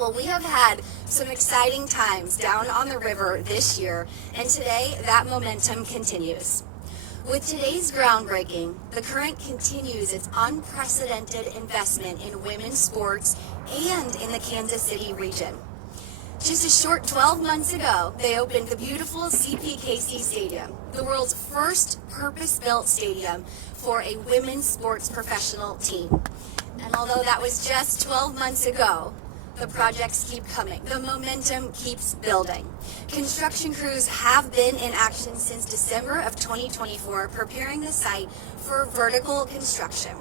Well, we have had some exciting times down on the river this year, and today that momentum continues. With today's groundbreaking, the Current continues its unprecedented investment in women's sports and in the Kansas City region. Just a short 12 months ago, they opened the beautiful CPKC Stadium, the world's first purpose-built stadium for a women's sports professional team. And although that was just 12 months ago, the projects keep coming. The momentum keeps building. Construction crews have been in action since December of 2024, preparing the site for vertical construction.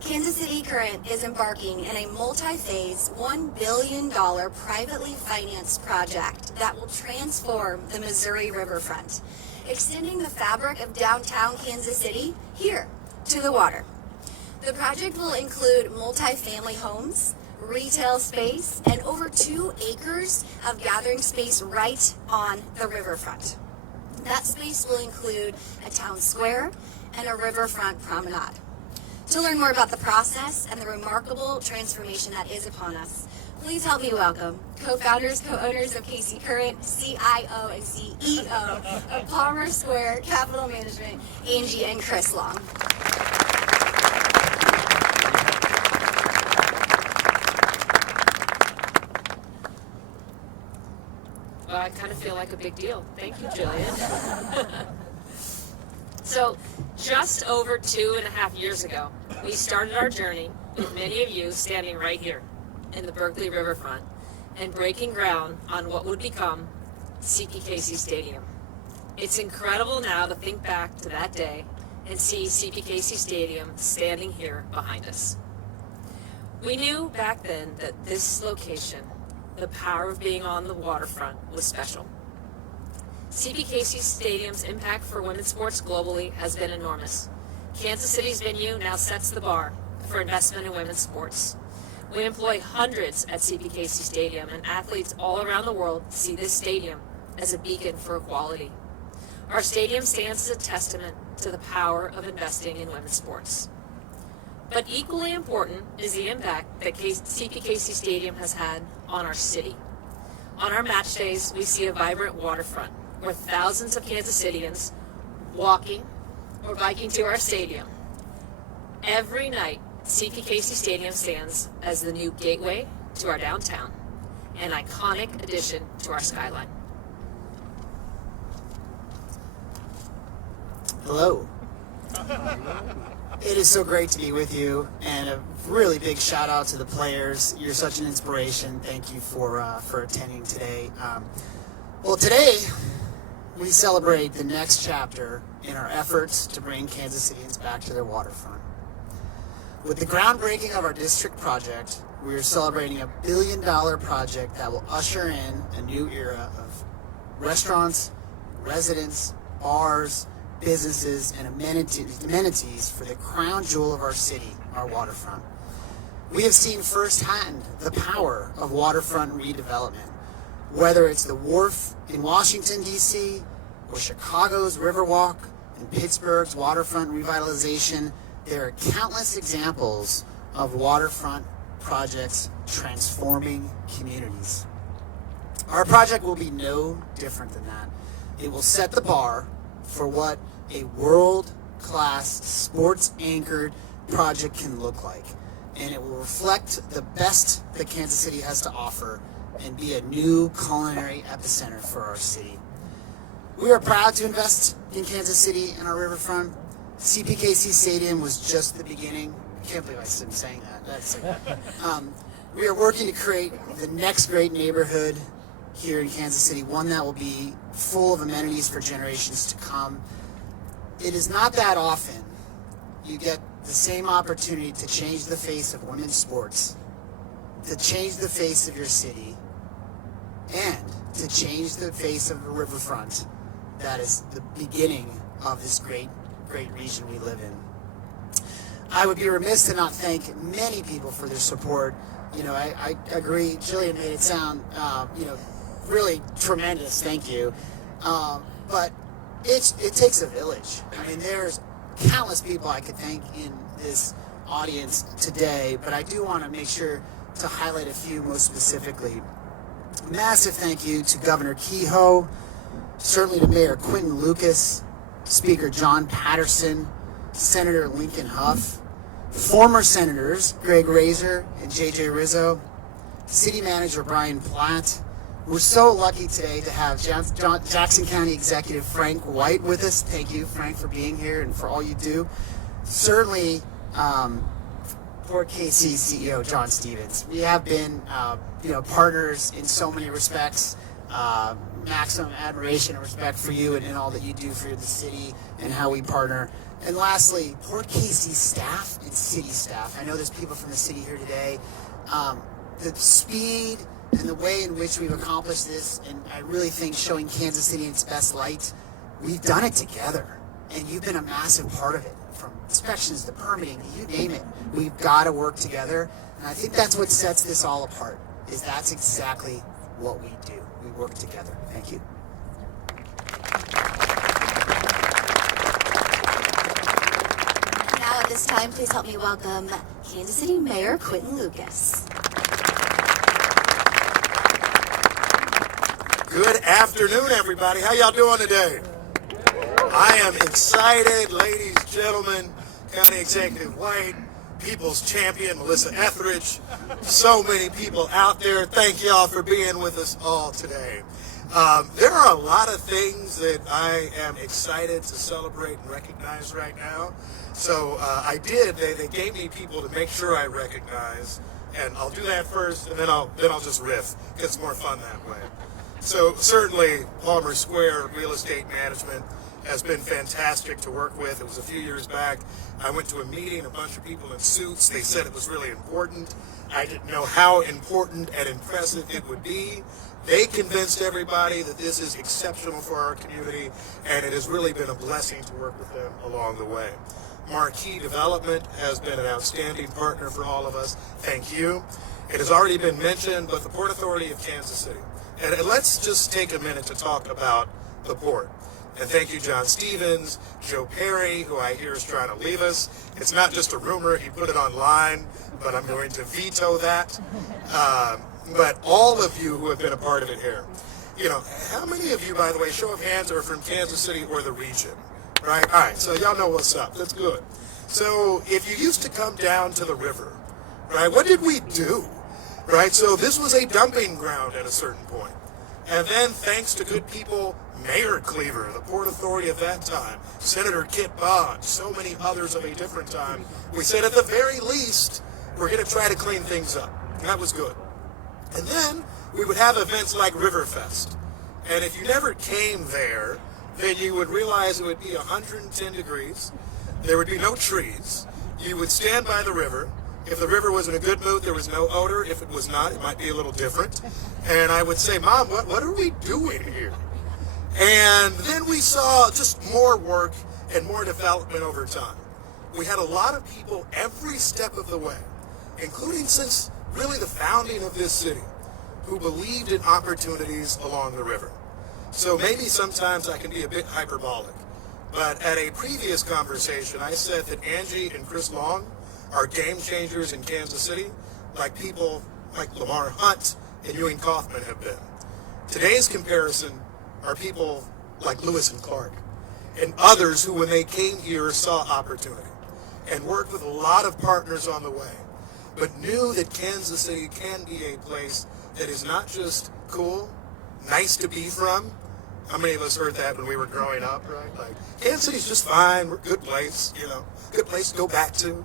Kansas City Current is embarking in a multi-phase $1 billion privately financed project that will transform the Missouri Riverfront, extending the fabric of downtown Kansas City here to the water. The project will include multi-family homes, retail space, and over 2 acres of gathering space right on the riverfront. That space will include a town square and a riverfront promenade. To learn more about the process and the remarkable transformation that is upon us, please help me welcome co-founders, co-owners of KC Current, CIO and CEO of Palmer Square Capital Management, Angie and Chris Long. I kind of feel like a big deal. Thank you, Jillian. So, just over 2.5 years ago, we started our journey with many of you standing right here in the Berkley Riverfront and breaking ground on what would become CPKC Stadium. It's incredible now to think back to that day and see CPKC Stadium standing here behind us. We knew back then that this location, the power of being on the waterfront, was special. CPKC Stadium's impact for women's sports globally has been enormous. Kansas City's venue now sets the bar for investment in women's sports. We employ hundreds at CPKC Stadium, and athletes all around the world see this stadium as a beacon for equality. Our stadium stands as a testament to the power of investing in women's sports. But equally important is the impact that CPKC Stadium has had on our city. On our match days, we see a vibrant waterfront where thousands of Kansas Cityans walking or biking to our stadium. Every night, CPKC Stadium stands as the new gateway to our downtown, an iconic addition to our skyline. Hello. It is so great to be with you, and a really big shout out to the players. You're such an inspiration. Thank you for attending today. Well, today we celebrate the next chapter in our efforts to bring Kansas Cityans back to their waterfront. With the groundbreaking of our district project, we are celebrating a $1 billion project that will usher in a new era of restaurants, residents, bars, businesses, and amenities for the crown jewel of our city, our waterfront. We have seen firsthand the power of waterfront redevelopment, whether it's the wharf in Washington, D.C., or Chicago's Riverwalk and Pittsburgh's waterfront revitalization. There are countless examples of waterfront projects transforming communities. Our project will be no different than that. It will set the bar for what a world-class, sports-anchored project can look like. And it will reflect the best that Kansas City has to offer and be a new culinary epicenter for our city. We are proud to invest in Kansas City and our riverfront. CPKC Stadium was just the beginning. I can't believe I'm saying that. We are working to create the next great neighborhood here in Kansas City, one that will be full of amenities for generations to come. It is not that often you get the same opportunity to change the face of women's sports, to change the face of your city, and to change the face of the riverfront that is the beginning of this great region we live in. I would be remiss to not thank many people for their support. You know, I agree, Jillian made it sound, really tremendous, thank you. But it takes a village. I mean, there's countless people I could thank in this audience today, but I do want to make sure to highlight a few most specifically. Massive thank you to Governor Kehoe, certainly to Mayor Quentin Lucas, Speaker John Patterson, Senator Lincoln Huff, former Senators Greg Razor and J.J. Rizzo, City Manager Brian Platt. We're so lucky today to have Jackson County Executive Frank White with us. Thank you, Frank, for being here and for all you do. Certainly, Port KC CEO John Stevens. We have been, partners in so many respects. Maximum admiration and respect for you and all that you do for the city and how we partner. And lastly, Port KC staff and city staff. I know there's people from the city here today. The speed and the way in which we've accomplished this, and I really think showing Kansas City in its best light, we've done it together, and you've been a massive part of it, from inspections to permitting, you name it. We've got to work together, and I think that's what sets this all apart, is that's exactly what we do. We work together. Thank you. Now at this time, please help me welcome Kansas City Mayor Quentin Lucas. Good afternoon, everybody. How y'all doing today? I am excited, ladies, gentlemen, County Executive White, People's Champion Melissa Etheridge, so many people out there. Thank y'all for being with us all today. There are a lot of things that I am excited to celebrate and recognize right now. So they gave me people to make sure I recognize, and I'll do that first, and then I'll just riff, because it's more fun that way. So certainly Palmer Square Real Estate Management has been fantastic to work with. It was a few years back. I went to a meeting, a bunch of people in suits. They said it was really important. I didn't know how important and impressive it would be. They convinced everybody that this is exceptional for our community, and it has really been a blessing to work with them along the way. Marquee Development has been an outstanding partner for all of us. Thank you. It has already been mentioned, but the Port Authority of Kansas City. And let's just take a minute to talk about the port. And thank you, John Stevens, Joe Perry, who I hear is trying to leave us. It's not just a rumor, he put it online, but I'm going to veto that. But all of you who have been a part of it here, how many of you, by the way, show of hands, are from Kansas City or the region, right? All right, so y'all know what's up. That's good. So if you used to come down to the river, right, what did we do? Right, so this was a dumping ground at a certain point. And then, thanks to good people, Mayor Cleaver, the Port Authority at that time, Senator Kit Bond, so many others of a different time, we said at the very least, we're going to try to clean things up. And that was good. And then we would have events like Riverfest. And if you never came there, then you would realize it would be 110 degrees. There would be no trees. You would stand by the river. If the river was in a good mood, there was no odor. If it was not, it might be a little different. And I would say, Mom, what are we doing here? And then we saw just more work and more development over time. We had a lot of people every step of the way, including since really the founding of this city, who believed in opportunities along the river. So maybe sometimes I can be a bit hyperbolic, but at a previous conversation, I said that Angie and Chris Long are game changers in Kansas City, like people like Lamar Hunt and Ewing Kaufman have been. Today's comparison are people like Lewis and Clark and others who, when they came here, saw opportunity and worked with a lot of partners on the way, but knew that Kansas City can be a place that is not just cool, nice to be from. How many of us heard that when we were growing up, right? Like, Kansas City's just fine, we're a good place, good place to go back to.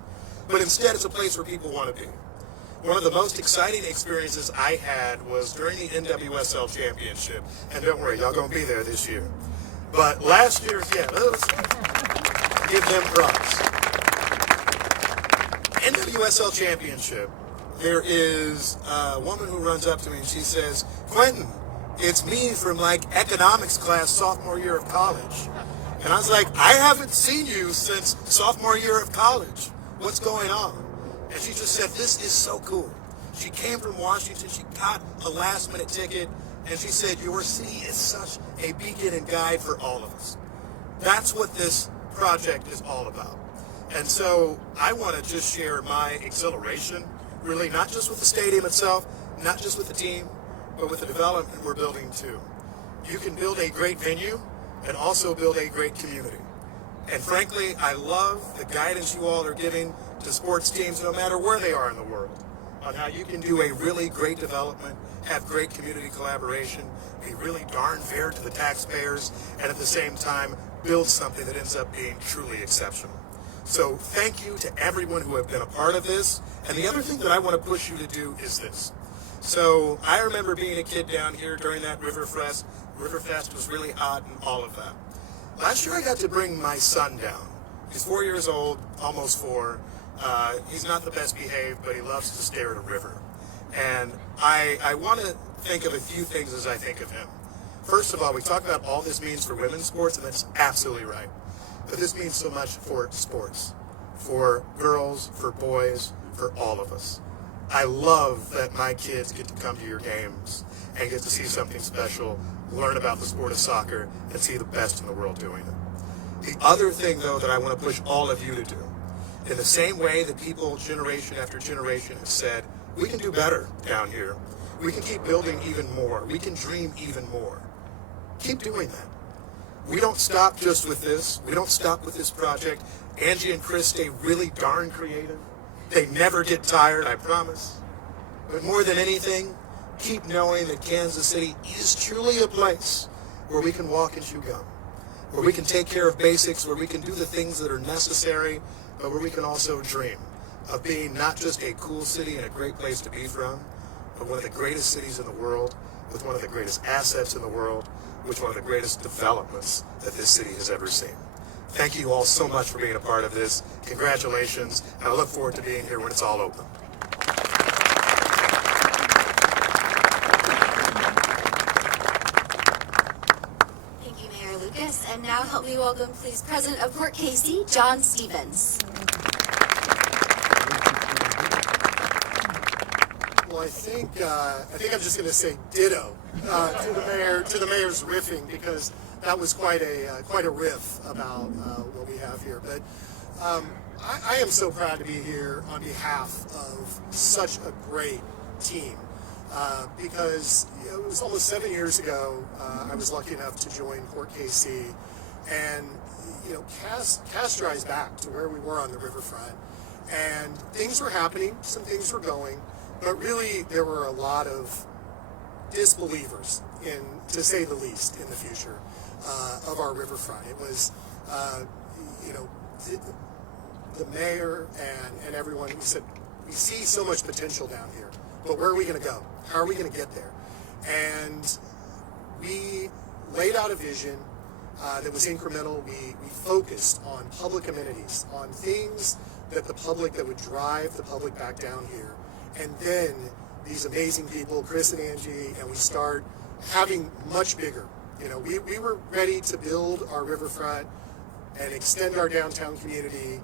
But instead, it's a place where people want to be. One of the most exciting experiences I had was during the NWSL Championship. And don't worry, y'all going to be there this year. But last year's, let's give them props. NWSL Championship, there is a woman who runs up to me and she says, Quentin, it's me from economics class sophomore year of college. And I was like, I haven't seen you since sophomore year of college. What's going on? And she just said, this is so cool. She came from Washington. She got a last-minute ticket. And she said, your city is such a beacon and guide for all of us. That's what this project is all about. And so I want to just share my exhilaration really not just with the stadium itself, not just with the team, but with the development we're building too. You can build a great venue and also build a great community. And frankly, I love the guidance you all are giving to sports teams, no matter where they are in the world, on how you can do a really great development, have great community collaboration, be really darn fair to the taxpayers, and at the same time, build something that ends up being truly exceptional. So thank you to everyone who have been a part of this. And the other thing that I want to push you to do is this. So I remember being a kid down here during that Riverfest. Riverfest was really hot and all of that. Last year I got to bring my son down. He's 4 years old, almost 4. He's not the best behaved, but he loves to stare at a river. And I want to think of a few things as I think of him. First of all, we talk about all this means for women's sports, and that's absolutely right. But this means so much for sports, for girls, for boys, for all of us. I love that my kids get to come to your games and get to see something special, learn about the sport of soccer, and see the best in the world doing it. The other thing, though, that I want to push all of you to do, in the same way that people generation after generation have said, we can do better down here. We can keep building even more. We can dream even more. Keep doing that. We don't stop just with this. We don't stop with this project. Angie and Chris stay really darn creative. They never get tired, I promise. But more than anything, keep knowing that Kansas City is truly a place where we can walk and chew gum, where we can take care of basics, where we can do the things that are necessary, but where we can also dream of being not just a cool city and a great place to be from, but one of the greatest cities in the world, with one of the greatest assets in the world, with one of the greatest developments that this city has ever seen. Thank you all so much for being a part of this. Congratulations, and I look forward to being here when it's all open. Thank you, Mayor Lucas. And now help me welcome, please, President of Port Casey, John Stevens. Well, I think I'm just going to say ditto to the mayor's riffing, because that was quite a riff about what we have here. But I am so proud to be here on behalf of such a great team, because it was almost 7 years ago I was lucky enough to join Port KC, and cast your eyes back to where we were on the riverfront, and things were happening, some things were going. But really, there were a lot of disbelievers, to say the least, in the future of our riverfront. It was, the mayor and everyone who said, we see so much potential down here, but where are we going to go? How are we going to get there? And we laid out a vision that was incremental. We focused on public amenities, on things that would drive the public back down here. And then these amazing people, Chris and Angie, and we start having much bigger. We were ready to build our riverfront and extend our downtown community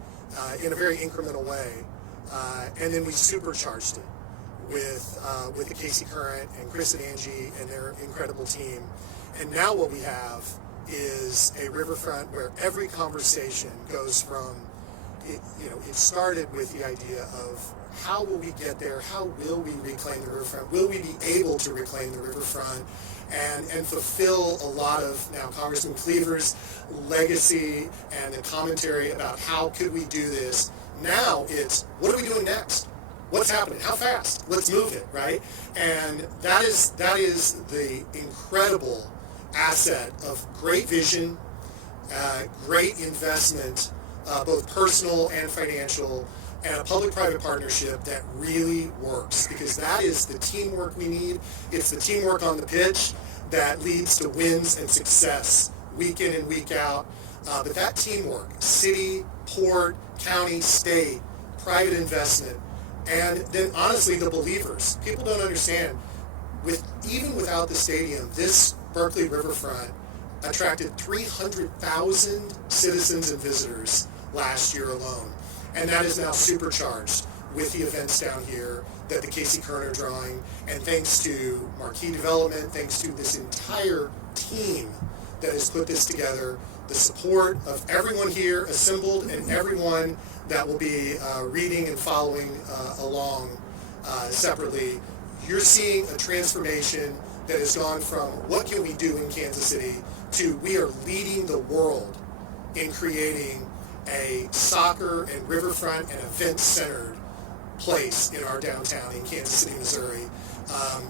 in a very incremental way. And then we supercharged it with the Casey Current and Chris and Angie and their incredible team. And now what we have is a riverfront where every conversation goes from, it started with the idea of, how will we get there? How will we reclaim the riverfront? Will we be able to reclaim the riverfront and fulfill a lot of now Congressman Cleaver's legacy and the commentary about how could we do this? Now it's, what are we doing next? What's happening? How fast? Let's move it, right? And that is the incredible asset of great vision, great investment, both personal and financial, and a public-private partnership that really works, because that is the teamwork we need. It's the teamwork on the pitch that leads to wins and success week in and week out. But that teamwork, city, port, county, state, private investment, and then honestly the believers. People don't understand, even without the stadium, this Berkley Riverfront attracted 300,000 citizens and visitors last year alone. And that is now supercharged with the events down here that the Casey Current are drawing. And thanks to Marquee Development, thanks to this entire team that has put this together, the support of everyone here assembled and everyone that will be reading and following along. separately, you're seeing a transformation that has gone from what can we do in Kansas City to we are leading the world in creating a soccer and riverfront and event-centered place in our downtown in Kansas City, Missouri.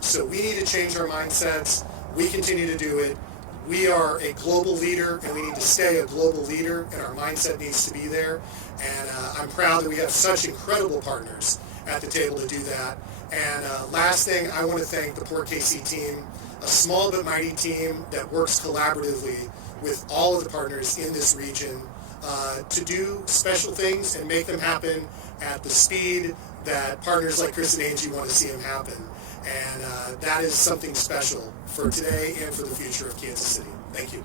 So we need to change our mindsets. We continue to do it. We are a global leader, and we need to stay a global leader, and our mindset needs to be there. And I'm proud that we have such incredible partners at the table to do that. And last thing, I want to thank the Port KC team, a small but mighty team that works collaboratively with all of the partners in this region to do special things and make them happen at the speed that partners like Chris and Angie want to see them happen. And that is something special for today and for the future of Kansas City. Thank you.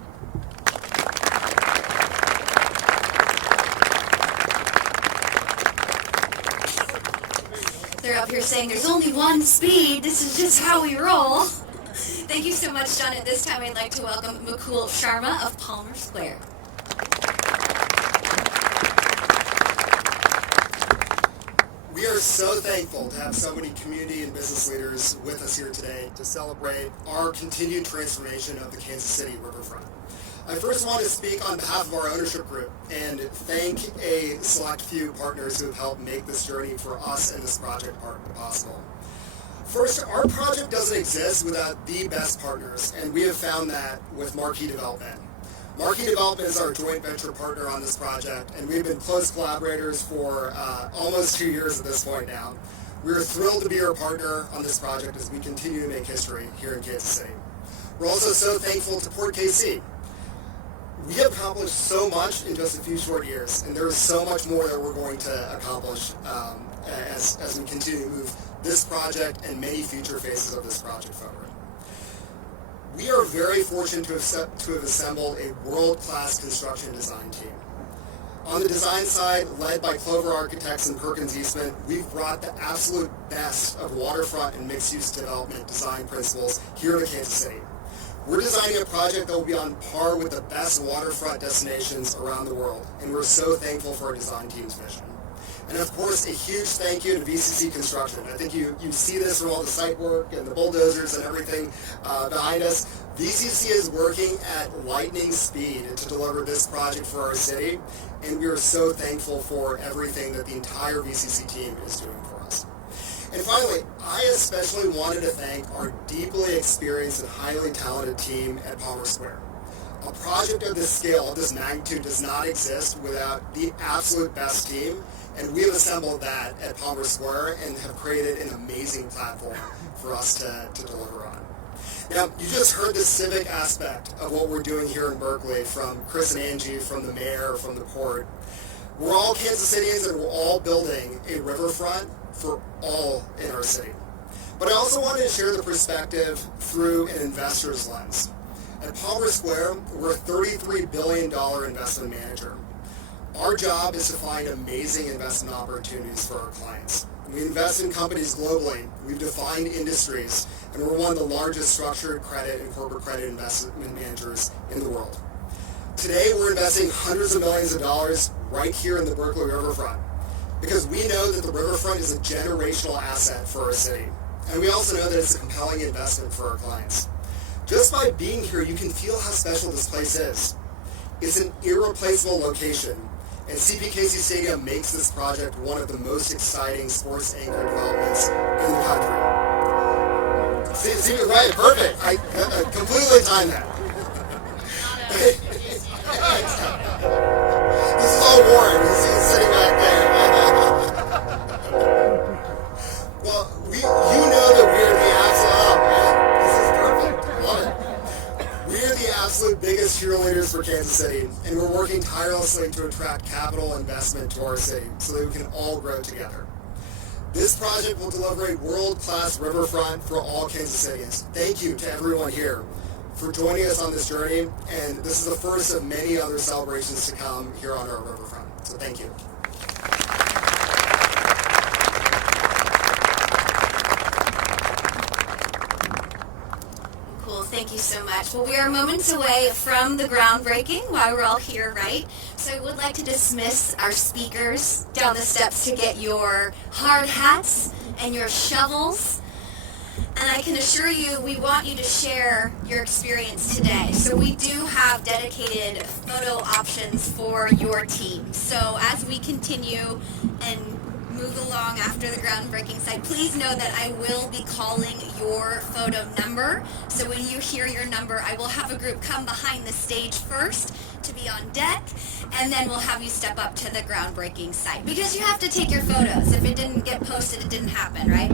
They're up here saying there's only one speed. This is just how we roll. Thank you so much, John. At this time, I'd like to welcome Mukul Sharma of Palmer Square. We are so thankful to have so many community and business leaders with us here today to celebrate our continued transformation of the Kansas City riverfront. I first want to speak on behalf of our ownership group and thank a select few partners who have helped make this journey for us and this project possible. First, our project doesn't exist without the best partners, and we have found that with Marquee Development. Marquee Development is our joint venture partner on this project, and we've been close collaborators for almost 2 years at this point now. We're thrilled to be your partner on this project as we continue to make history here in Kansas City. We're also so thankful to Port KC. We have accomplished so much in just a few short years, and there is so much more that we're going to accomplish as we continue to move this project and many future phases of this project forward. We are very fortunate to have assembled a world-class construction design team. On the design side, led by Clover Architects and Perkins Eastman, we've brought the absolute best of waterfront and mixed-use development design principles here to Kansas City. We're designing a project that will be on par with the best waterfront destinations around the world, and we're so thankful for our design team's vision. And of course, a huge thank you to VCC Construction. I think you see this from all the site work and the bulldozers and everything behind us. VCC is working at lightning speed to deliver this project for our city, and we are so thankful for everything that the entire VCC team is doing for us. And finally, I especially wanted to thank our deeply experienced and highly talented team at Palmer Square. A project of this scale, of this magnitude, does not exist without the absolute best team, and we have assembled that at Palmer Square and have created an amazing platform for us to deliver on. Now, you just heard the civic aspect of what we're doing here in Berkeley from Chris and Angie, from the mayor, from the port. We're all Kansas Cityans, and we're all building a riverfront for all in our city. But I also wanted to share the perspective through an investor's lens. At Palmer Square, we're a $33 billion investment manager. Our job is to find amazing investment opportunities for our clients. We invest in companies globally. We've defined industries, and we're one of the largest structured credit and corporate credit investment managers in the world. Today, we're investing hundreds of millions of dollars right here in the Berkley Riverfront because we know that the riverfront is a generational asset for our city, and we also know that it's a compelling investment for our clients. Just by being here, you can feel how special this place is. It's an irreplaceable location, and CPKC Stadium makes this project one of the most exciting sports anchor developments in the country. See, right, perfect. I completely timed that. This is all Warren. He's sitting back there. Well, you know that we're the absolute. This is perfect. Love it. We're the absolute biggest cheerleaders for Kansas City, and we're working tirelessly to attract capital investment to our city so that we can all grow together. This project will deliver a world-class riverfront for all Kansas Cityans. Thank you to everyone here for joining us on this journey, and this is the first of many other celebrations to come here on our riverfront. So thank you. Cool, thank you so much. Well, we are moments away from the groundbreaking while we're all here, right? So I would like to dismiss our speakers down the steps to get your hard hats and your shovels. And I can assure you, we want you to share your experience today. So we do have dedicated photo options for your team. So as we continue and move along after the groundbreaking site, please know that I will be calling your photo number. So when you hear your number, I will have a group come behind the stage first to be on deck, and then we'll have you step up to the groundbreaking site. Because you have to take your photos. If it didn't get posted, it didn't happen, right?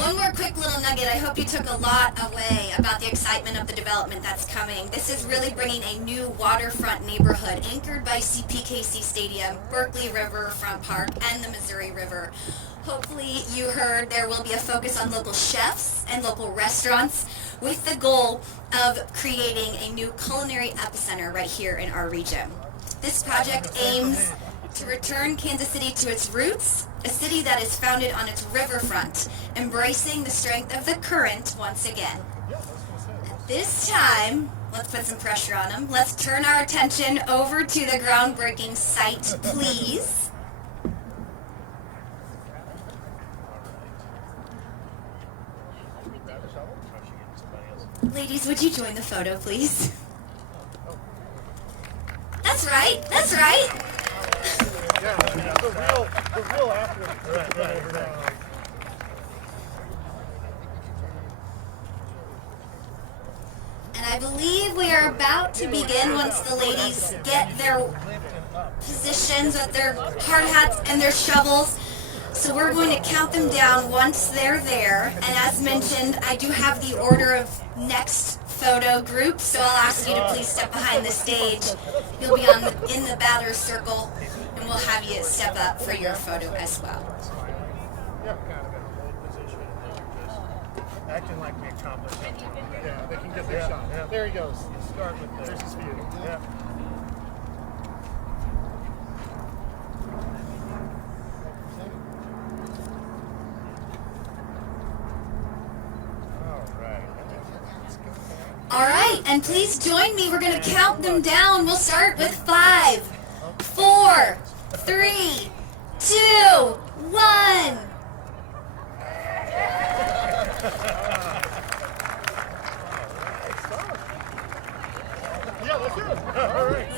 One more quick little nugget. I hope you took a lot away about the excitement of the development that's coming. This is really bringing a new waterfront neighborhood anchored by CPKC Stadium, Berkley Riverfront Park, and the Missouri River. Hopefully you heard there will be a focus on local chefs and local restaurants with the goal of creating a new culinary epicenter right here in our region. This project aims to return Kansas City to its roots, a city that is founded on its riverfront, embracing the strength of the current once again. At this time, let's put some pressure on them. Let's turn our attention over to the groundbreaking site, please. Ladies, would you join the photo, please? That's right, that's right. Yeah, the real after. Right. And I believe we are about to begin once the ladies get their positions with their hard hats and their shovels. So we're going to count them down once they're there. And as mentioned, I do have the order of next photo group, so I'll ask you to please step behind the stage. You'll be in the batter's circle, and we'll have you step up for your photo as well. Acting like we accomplished it. Yeah, they can get their shot. Yeah. There he goes. Start with this. This is beautiful. Yeah. All right, and please join me. We're going to count them down. We'll start with 5, 4, 3, 2, 1.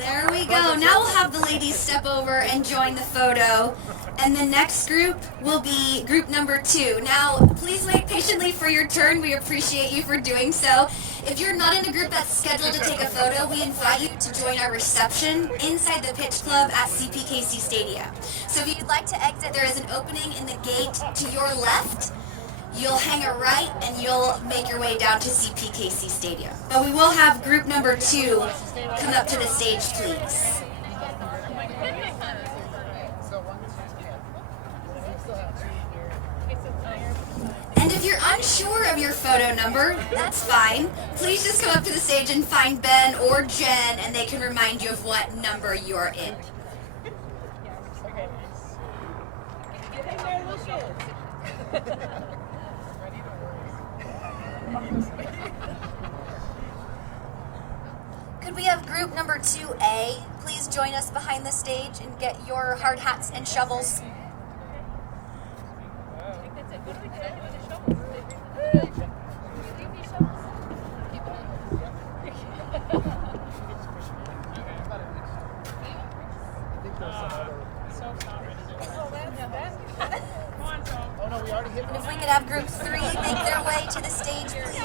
There we go. Now we'll have the ladies step over and join the photo. And the next group will be group number 2. Now, please wait patiently for your turn. We appreciate you for doing so. If you're not in a group that's scheduled to take a photo, we invite you to join our reception inside the pitch club at CPKC Stadium. So if you'd like to exit, there is an opening in the gate to your left. You'll hang a right and you'll make your way down to CPKC Stadium. But we will have group number 2 come up to the stage, please. And if you're unsure of your photo number, that's fine. Please just come up to the stage and find Ben or Jen, and they can remind you of what number you're in. Could we have group number 2A please join us behind the stage and get your hard hats and shovels? And if we could have group 3 make their way to the stage, please.